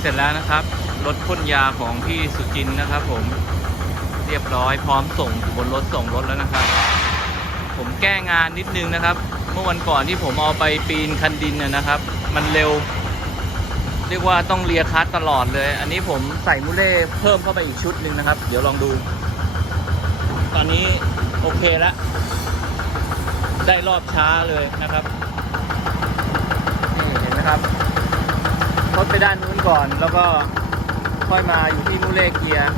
เสร็จแล้วนะครับ รถพ่นยาของพี่สุจินนะครับ ผมเรียบร้อยพร้อมส่งบนรถส่งรถแล้วนะครับ ผมแก้งานนิดนึงนะครับ เมื่อวันก่อนที่ผมเอาไปปีนคันดินนะนะครับ มันเร็ว เรียกว่าต้องเลียคัสตลอดเลย อันนี้ผมใส่มูเล่เพิ่มเข้าไปอีกชุดหนึ่งนะครับ เดี๋ยวลองดู ตอนนี้โอเคแล้วได้รอบช้าเลยนะครับนี่เห็นไหมครับ ทดไปด้านนู้นก่อน แล้วก็ค่อยมาอยู่ที่มูเล่เกียร์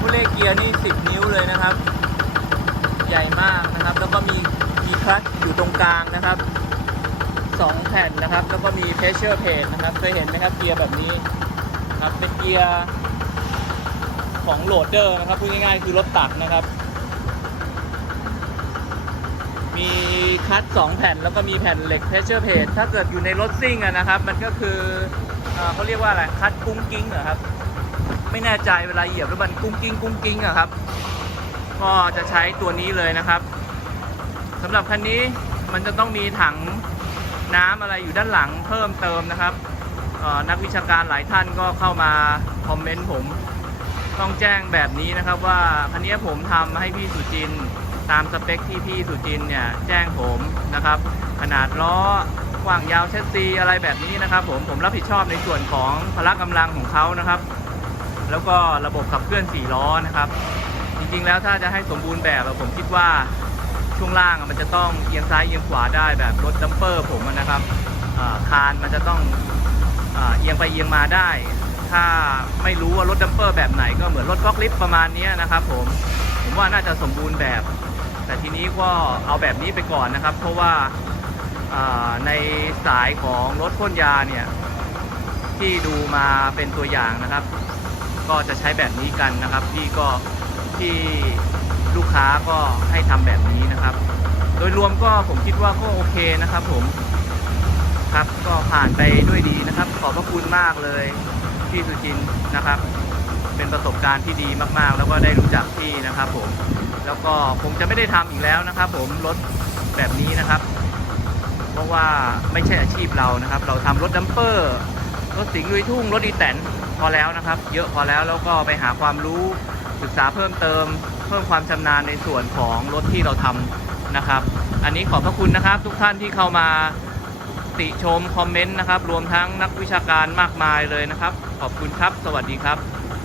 มูเล่เกียร์นี่ 10 นิ้วเลยนะครับ ใหญ่มากนะครับ แล้วก็มีมีคลัตช์อยู่ตรงกลางนะครับสองแผ่นนะครับ แล้วก็มี pressure plate นะครับเคยเห็นไหมครับเกียร์แบบนี้ครับเป็นเกียร์ของโหลดเดอร์นะครับพูดง่ายๆคือรถตักนะครับ มีคัตสองแผ่นแล้วก็มีแผ่นเหล็ก pressure plate ถ้าเกิดอยู่ในรถซิ่งอะนะครับ มันก็คือเอ่อเขาเรียกว่าอะไรคัตกุ้งกิ้งเหรอครับ ไม่แน่ใจเวลาเหยียบแล้วมันกุ้งกิ้งกุ้งกิ้งอะครับ ก็จะใช้ตัวนี้เลยนะครับสำหรับคันนี้มันจะต้องมีถังน้ำอะไรอยู่ด้านหลังเพิ่มเติมนะครับนักวิชาการหลายท่านก็เข้ามาคอมเมนต์ผมต้องแจ้งแบบนี้นะครับว่าคันนี้ผมทำให้พี่สุจิน ตามสเปคที่พี่สุจินเนี่ยแจ้งผมนะครับ ขนาดล้อกว้างยาวเชสซีอะไรแบบนี้นะครับผมผมรับผิดชอบในส่วนของพละกำลังของเขานะครับ แล้วก็ระบบขับเคลื่อน4ล้อนะครับ จริงๆแล้วถ้าจะให้สมบูรณ์แบบผมคิดว่าช่วงล่างมันจะต้องเอียงซ้ายเอียงขวาได้แบบรถดัมเปอร์ผมนะครับอ่าคานมันจะต้องเอียงไปเอียงมาได้ ถ้าไม่รู้ว่ารถดัมเปอร์แบบไหนก็เหมือนรถฟอกลิฟต์ประมาณนี้นะครับผม ผมว่าน่าจะสมบูรณ์แบบ แต่ทีนี้ก็เอาแบบนี้ไปก่อนนะครับ เพราะว่าในสายของรถพ่นยาเนี่ยที่ดูมาเป็นตัวอย่างนะครับ ก็จะใช้แบบนี้กันนะครับพี่ก็ที่ลูกค้าก็ให้ทำแบบนี้นะครับ โดยรวมก็ผมคิดว่าก็โอเคนะครับผมครับก็ผ่านไปด้วยดีนะครับ ขอบพระคุณมากเลยพี่สุจินนะครับ เป็นประสบการณ์ที่ดีมากๆ แล้วก็ได้รู้จักพี่นะครับผม แล้วก็คงจะไม่ได้ทำอีกแล้วนะครับ ผมรถแบบนี้นะครับ เพราะว่าไม่ใช่อาชีพเรานะครับ เราทำรถดัมเปอร์รถสิงห์ลุยทุ่งรถอีแตนพอแล้วนะครับ เยอะพอแล้วแล้วก็ไปหาความรู้ศึกษาเพิ่มเติม เพิ่มความชำนาญในส่วนของรถที่เราทำนะครับ อันนี้ขอบพระคุณนะครับ ทุกท่านที่เข้ามาติชมคอมเมนต์นะครับ รวมทั้งนักวิชาการมากมายเลยนะครับ ขอบคุณครับ สวัสดีครับ